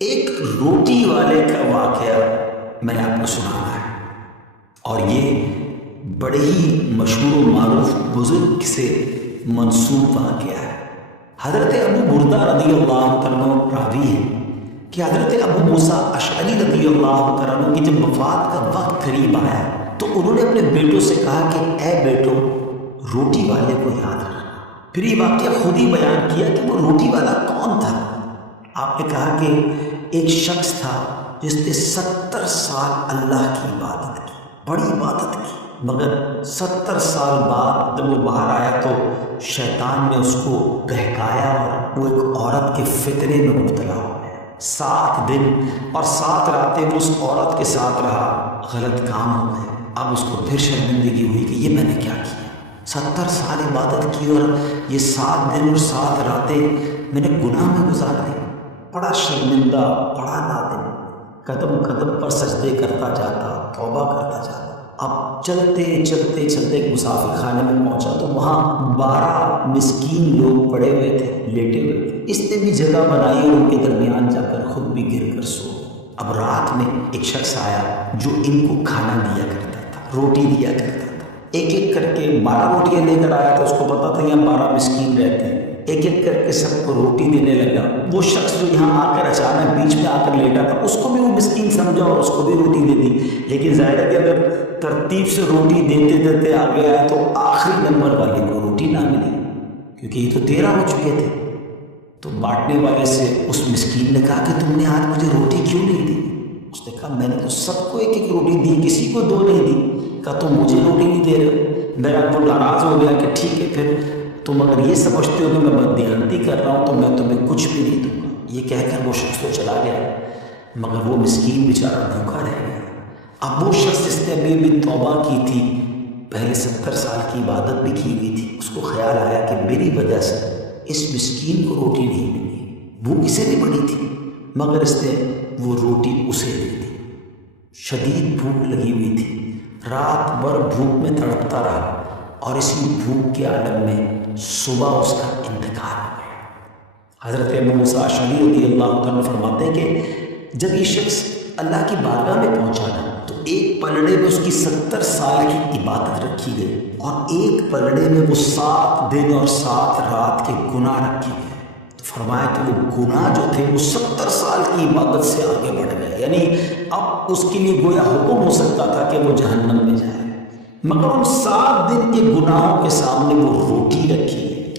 ایک روٹی والے کا واقعہ میں نے آپ کو سنانا ہے، اور یہ بڑے ہی مشہور و معروف بزرگ سے منسوب واقعہ ہے۔ حضرت ابو بردہ رضی اللہ عنہ راوی ہے کہ حضرت ابو موسیٰ اشعری رضی اللہ عنہ کی جب وفات کا وقت قریب آیا تو انہوں نے اپنے بیٹوں سے کہا کہ اے بیٹو، روٹی والے کو یاد رکھنا۔ پھر یہ واقعہ خود ہی بیان کیا کہ وہ روٹی والا کون تھا۔ آپ نے کہا کہ ایک شخص تھا جس نے 70 سال اللہ کی عبادت کی، بڑی عبادت کی، مگر 70 سال بعد جب وہ باہر آیا تو شیطان نے اس کو بہکایا اور وہ ایک عورت کے فتنے میں مبتلا ہو گیا۔ 7 دن اور 7 راتیں وہ اس عورت کے ساتھ رہا، غلط کام ہو گئے۔ اب اس کو پھر شرمندگی ہوئی کہ یہ میں نے کیا کیا، 70 سال عبادت کی اور یہ 7 دن اور 7 راتیں میں نے گناہ میں گزار دی۔ بڑا شرمندہ، بڑا نادم، قدم قدم پر سجدے کرتا جاتا، توبہ کرتا جاتا۔ اب چلتے چلتے چلتے ایک مسافر خانے میں پہنچا تو وہاں 12 مسکین لوگ پڑے ہوئے تھے، لیٹے ہوئے تھے۔ اس نے بھی جگہ بنائی اور ان کے درمیان جا کر خود بھی گر کر سو۔ اب رات میں ایک شخص آیا جو ان کو کھانا دیا کرتا تھا، روٹی دیا کرتا تھا۔ ایک ایک کر کے 12 روٹیاں لے کر آیا تھا، اس کو پتا تھا یہاں 12 مسکین رہتے ہیں۔ ایک ایک کر کے سب کو روٹی دینے لگا۔ وہ شخص جو یہاں آ کر اچانک بیچ میں آ کر لیٹا تھا، اس کو بھی وہ مسکین سمجھا اور اس کو بھی روٹی دے دی۔ لیکن ظاہر ہے کہ اگر ترتیب سے روٹی دیتے دیتے آگے آئے تو آخری نمبر والے کو روٹی نہ ملی، کیونکہ یہ تو 13 ہو چکے تھے۔ تو بانٹنے والے سے اس مسکین نے کہا کہ تم نے آج مجھے روٹی کیوں نہیں دی؟ اس نے کہا میں نے تو سب کو ایک ایک روٹی دی، کسی کو 2 نہیں دی۔ کہا تم مجھے روٹی نہیں دے رہے ہو؟ میرا تو ناراض ہو گیا کہ ٹھیک ہے، پھر تم اگر یہ سمجھتے ہو کہ میں بددیانتی کر رہا ہوں تو میں تمہیں کچھ بھی نہیں دوں گا۔ یہ کہہ کر وہ شخص تو چلا گیا، مگر وہ مسکین بیچارہ بھوکا رہ گیا۔ اب وہ شخص جس نے ابھی بھی توبہ کی تھی، پہلے 70 سال کی عبادت بھی کی ہوئی تھی، اس کو خیال آیا کہ میری وجہ سے اس مسکین کو روٹی نہیں ملی۔ بھوک اسے بھی بڑی تھی، مگر اس نے وہ روٹی اسے دی تھی۔ شدید بھوک لگی ہوئی تھی، رات بھر بھوک میں تڑپتا رہا، اور اسی بھوک کے عالم میں صبح اس کا انتقال ہو گیا۔ حضرت ابو موسیٰ اشعری رضی اللہ عنہ فرماتے ہیں کہ جب یہ شخص اللہ کی بارگاہ میں پہنچا نا تو ایک پلڑے میں اس کی 70 سال کی عبادت رکھی گئی، اور ایک پلڑے میں وہ 7 دن اور 7 رات کے گناہ رکھے گئے۔ تو فرمایا کہ وہ گناہ جو تھے وہ 70 سال کی عبادت سے آگے بڑھ گئے، یعنی اب اس کے لیے گویا حکم ہو سکتا تھا کہ وہ جہنم میں جائے، مگر ان 7 دن کے گناہوں کے سامنے وہ روٹی رکھی گئی،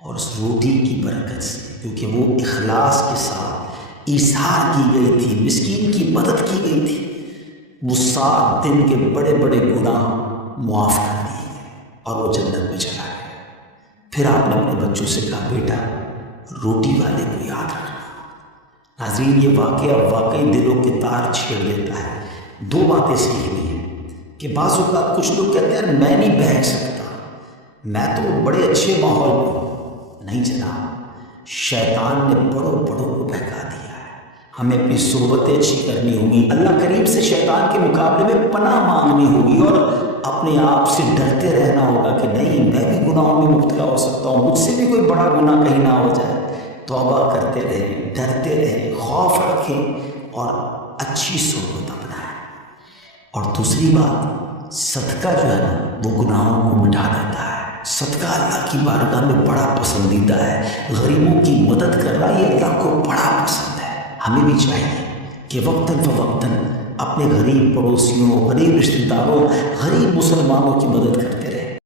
اور اس روٹی کی برکت سے، کیونکہ وہ اخلاص کے ساتھ ایثار کی گئی تھی، مسکین کی مدد کی گئی تھی، وہ 7 دن کے بڑے بڑے گناہ معاف کر دیے گئے اور وہ جنت میں چلا گیا۔ پھر آپ نے اپنے بچوں سے کہا بیٹا، روٹی والے کو یاد رکھنا۔ ناظرین، یہ واقعہ واقعی دلوں کے تار چھیڑ دیتا ہے۔ 2 باتیں سیکھنی ہیں کہ بعض اوقات کچھ لوگ کہتے ہیں میں نہیں بہک سکتا، میں تو بڑے اچھے ماحول میں ہوں۔ نہیں جناب، شیطان نے بڑوں بڑوں کو بہکا دیا ہے۔ ہمیں اپنی صحبتیں اچھی کرنی ہوگی، اللہ کریم سے شیطان کے مقابلے میں پناہ مانگنی ہوگی، اور اپنے آپ سے ڈرتے رہنا ہوگا کہ نہیں، میں بھی گناہوں میں مبتلا ہو سکتا ہوں، مجھ سے بھی کوئی بڑا گناہ کہیں نہ ہو جائے۔ توبہ کرتے رہیں، ڈرتے رہیں، خوف رکھیں اور اچھی صحبت اپنائیں۔ اور دوسری بات، صدقہ جو ہے نا وہ گناہوں کو مٹا دیتا ہے۔ صدقہ اللہ کی بارگاہ میں بڑا پسندیدہ ہے۔ غریبوں کی مدد کرنا یہ اللہ کو بڑا پسند ہے۔ ہمیں بھی چاہیے کہ وقتاً فوقتاً اپنے غریب پڑوسیوں، غریب رشتہ داروں، غریب مسلمانوں کی مدد کرتے